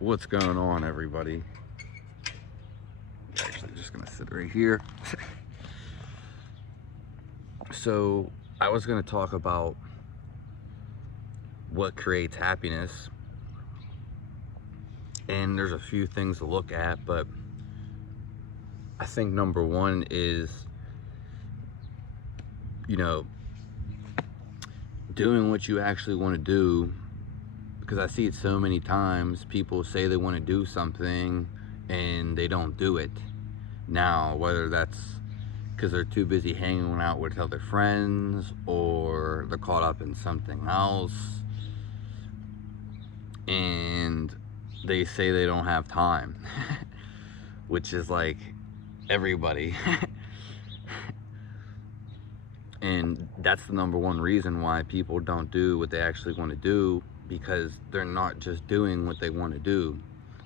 What's going on, everybody? Actually, just gonna sit right here. So, I was gonna talk about what creates happiness, and there's a few things to look at, but I think number one is, you know, doing what you actually want to do. Because I see it so many times, people say they want to do something and they don't do it. Now, whether that's because they're too busy hanging out with other friends or they're caught up in something else and they say they don't have time, which is like everybody. And that's the number one reason why people don't do what they actually want to do, because they're not just doing what they want to do,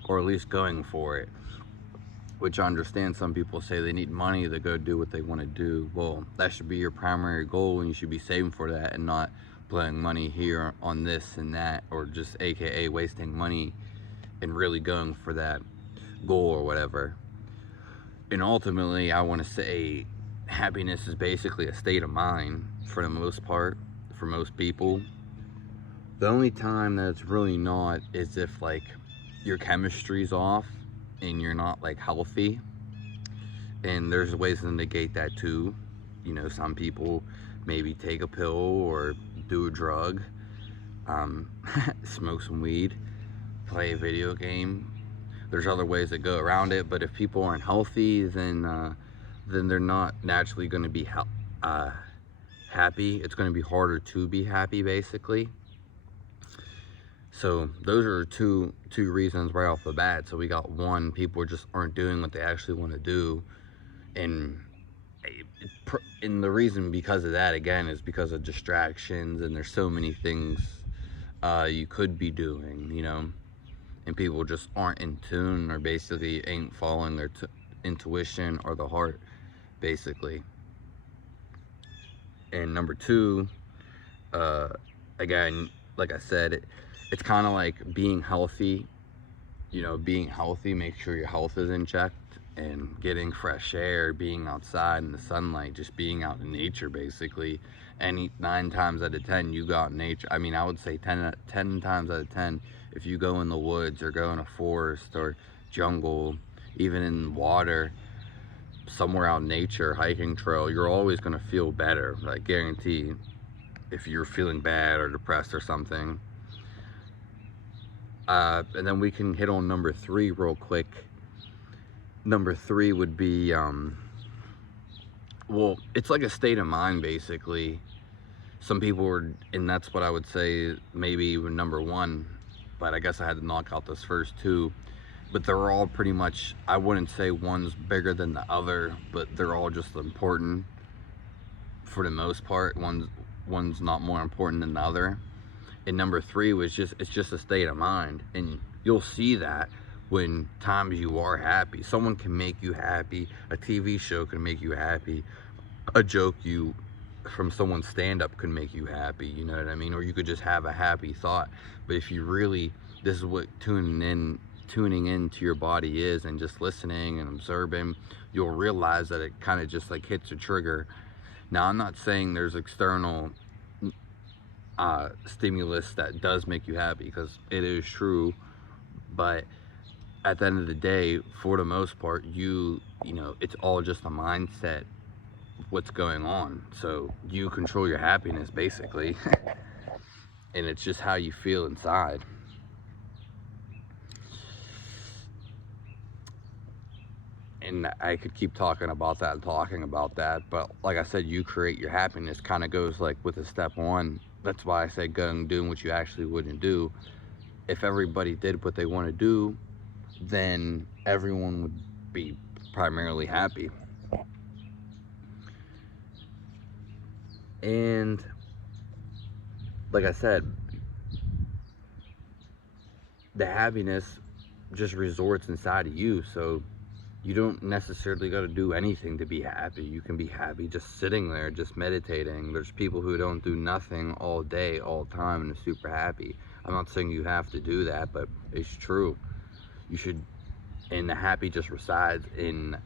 or at least going for it. Which I understand, some people say they need money to go do what they want to do. Well, that should be your primary goal, and you should be saving for that and not blowing money here on this and that, or just AKA wasting money and really going for that goal or whatever. And ultimately, I want to say happiness is basically a state of mind for the most part, for most people. The only time that it's really not is if like your chemistry's off and you're not like healthy. And there's ways to negate that too. You know, some people maybe take a pill or do a drug, smoke some weed, play a video game. There's other ways to go around it, but if people aren't healthy, then they're not naturally going to be happy. It's going to be harder to be happy, basically. So those are two reasons right off the bat. So we got one, people just aren't doing what they actually want to do, and the reason because of that, again, is because of distractions, and there's so many things you could be doing, you know, and people just aren't in tune, or basically ain't following their intuition or the heart, basically. And number two, again, like I said, it's kind of like being healthy. You know, being healthy, make sure your health is in check, and getting fresh air, being outside in the sunlight, just being out in nature, basically. And 9 times out of 10, you go out in nature. I mean, I would say 10 times out of 10, if you go in the woods or go in a forest or jungle, even in water, somewhere out in nature, hiking trail, you're always going to feel better, I guarantee, if you're feeling bad or depressed or something. And then we can hit on number 3 real quick. Number 3 would be, well, it's like a state of mind, basically. Some people are, and that's what I would say, maybe even number 1, but I guess I had to knock out those first 2. But they're all pretty much, I wouldn't say one's bigger than the other, but they're all just important for the most part. One's not more important than the other. And number 3 was it's just a state of mind, and you'll see that when times you are happy. Someone can make you happy, a TV show can make you happy, a joke from someone's stand-up can make you happy, you know what I mean? Or you could just have a happy thought. But if you really, this is what tuning into your body is, and just listening and observing, you'll realize that it kind of just like hits a trigger. Now, I'm not saying there's external stimulus that does make you happy, because it is true, but at the end of the day, for the most part, you know, it's all just a mindset, what's going on. So you control your happiness, basically. And it's just how you feel inside. And I could keep talking about that, but like I said, you create your happiness, kind of goes like with a step 1. That's why I say going doing what you actually wouldn't do. If everybody did what they want to do, then everyone would be primarily happy. And like I said, the happiness just resorts inside of you. So you don't necessarily got to do anything to be happy. You can be happy just sitting there, just meditating. There's people who don't do nothing all day, all the time, and are super happy. I'm not saying you have to do that, but it's true. You should, and the happy just resides in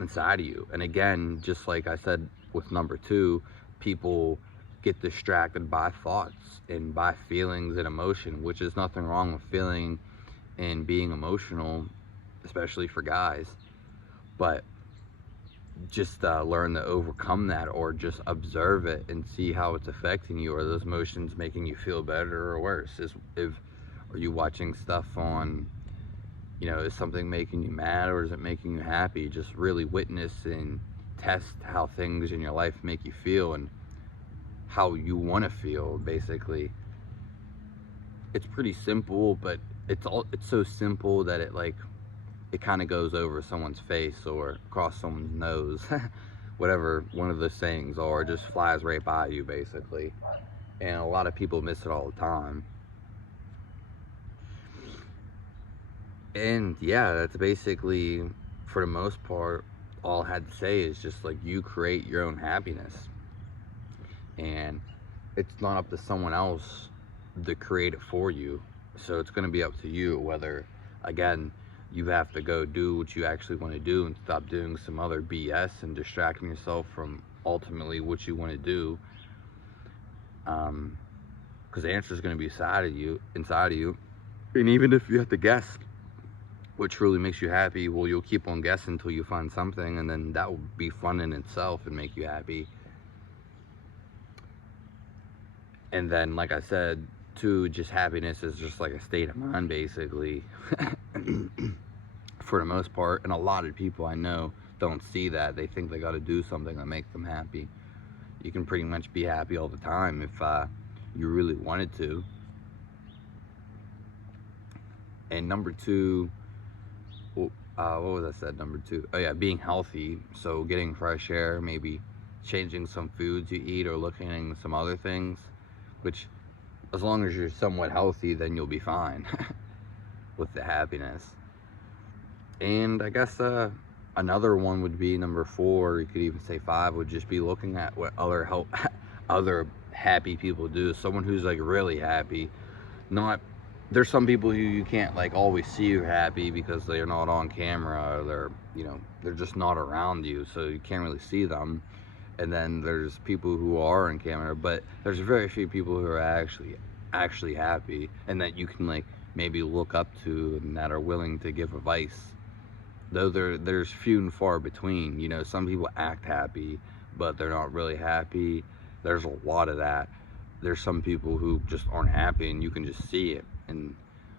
inside of you. And again, just like I said with number two, people get distracted by thoughts and by feelings and emotion, which is nothing wrong with feeling and being emotional, especially for guys. But just learn to overcome that, or just observe it and see how it's affecting you. Are those emotions making you feel better or worse? Are you watching stuff on, is something making you mad, or is it making you happy? Just really witness and test how things in your life make you feel and how you want to feel, basically. It's pretty simple, but it's so simple that it kind of goes over someone's face or across someone's nose. Whatever one of those sayings are, just flies right by you, basically. And a lot of people miss it all the time. And yeah, that's basically, for the most part, all I had to say is just like, you create your own happiness. And it's not up to someone else to create it for you. So it's going to be up to you whether, again, you have to go do what you actually want to do and stop doing some other BS and distracting yourself from ultimately what you want to do. Because the answer is going to be inside of you. And even if you have to guess what truly makes you happy, well, you'll keep on guessing until you find something, and then that will be fun in itself and make you happy. And then, like I said, too, just happiness is just like a state of mind, basically. For the most part. And a lot of people I know don't see that. They think they got to do something to make them happy. You can pretty much be happy all the time if you really wanted to. And number two, what was I said? Number two, oh yeah, being healthy. So getting fresh air, maybe changing some foods you eat, or looking at some other things, which, as long as you're somewhat healthy, then you'll be fine with the happiness. And I guess another one would be number four, you could even say five, would just be looking at what other happy people do. Someone who's like really happy. There's some people who you can't like always see you happy because they're not on camera, or they're just not around you, so you can't really see them. And then there's people who are on camera, but there's very few people who are actually happy, and that you can like maybe look up to, and that are willing to give advice. Though there's few and far between. Some people act happy, but they're not really happy. There's a lot of that. There's some people who just aren't happy, and you can just see it. And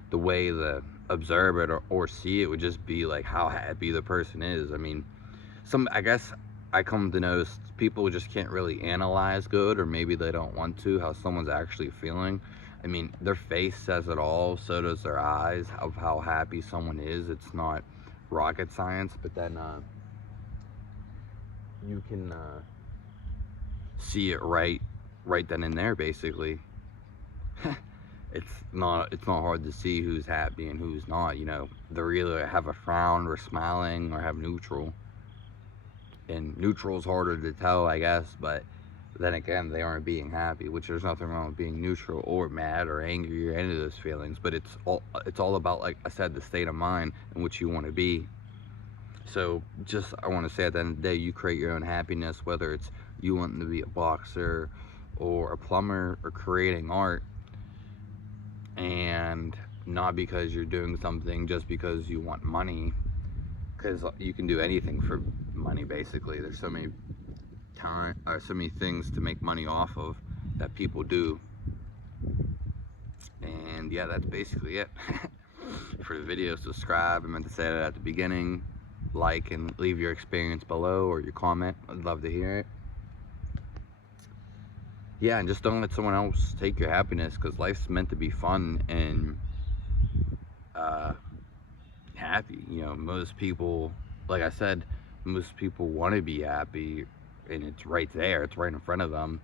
the way to observe it or see it would just be like how happy the person is. I mean, I guess I come to know people just can't really analyze good, or maybe they don't want to, how someone's actually feeling. I mean, their face says it all, so does their eyes, of how happy someone is. It's not rocket science, but then you can see it right then and there, basically. It's not hard to see who's happy and who's not. They're either have a frown or smiling, or have neutral. And neutral is harder to tell, I guess, but then again, they aren't being happy, which there's nothing wrong with being neutral or mad or angry or any of those feelings. But it's all about, like I said, the state of mind in which you want to be. So just, I want to say, at the end of the day, you create your own happiness, whether it's you wanting to be a boxer or a plumber or creating art. And not because you're doing something just because you want money, because you can do anything for money, basically. There's so many things to make money off of that people do. And yeah, that's basically it. For the video, subscribe. I meant to say that at the beginning. Like and leave your experience below, or your comment. I'd love to hear it. Yeah, and just don't let someone else take your happiness, because life's meant to be fun and happy. Most people, like I said, most people want to be happy, and it's right there, it's right in front of them,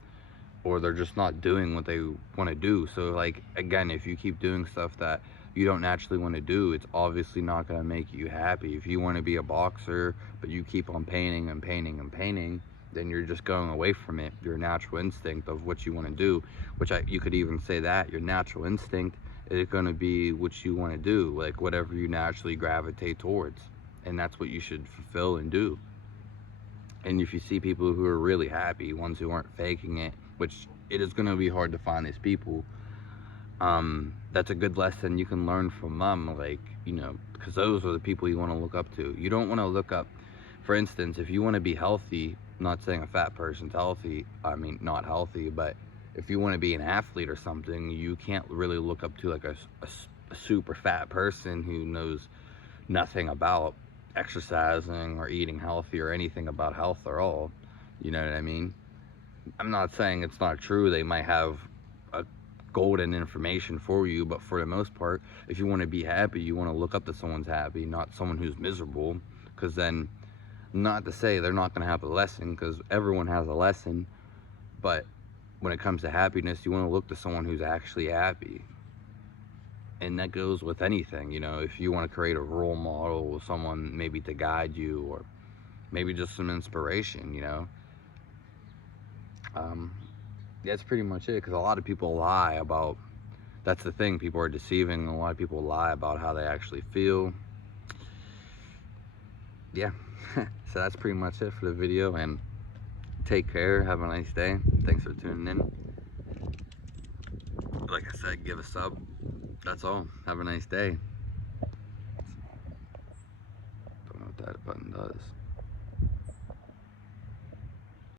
or they're just not doing what they want to do. So like, again, if you keep doing stuff that you don't naturally want to do, it's obviously not going to make you happy. If you want to be a boxer, but you keep on painting and painting and painting, then you're just going away from it, your natural instinct of what you want to do, which you could even say that your natural instinct is going to be what you want to do, like whatever you naturally gravitate towards, and that's what you should fulfill and do. And if you see people who are really happy, ones who aren't faking it, which it is going to be hard to find these people, that's a good lesson you can learn from them, like, you know, because those are the people you want to look up to. You don't want to look up, for instance, if you want to be healthy, not saying a fat person's healthy, I mean not healthy, but if you want to be an athlete or something, you can't really look up to like a super fat person who knows nothing about exercising or eating healthy or anything about health at all. You know what I mean? I'm not saying it's not true. They might have a golden information for you, but for the most part, if you want to be happy, you want to look up to someone's happy, not someone who's miserable, because then, not to say they're not going to have a lesson, because everyone has a lesson, but when it comes to happiness, you want to look to someone who's actually happy. And that goes with anything, you know, if you want to create a role model with someone maybe to guide you, or maybe just some inspiration, you know. That's pretty much it, because a lot of people lie about, that's the thing, people are deceiving, a lot of people lie about how they actually feel. Yeah. So that's pretty much it for the video, and take care, have a nice day, thanks for tuning in. Like I said, give a sub, that's all, have a nice day. Don't know what that button does.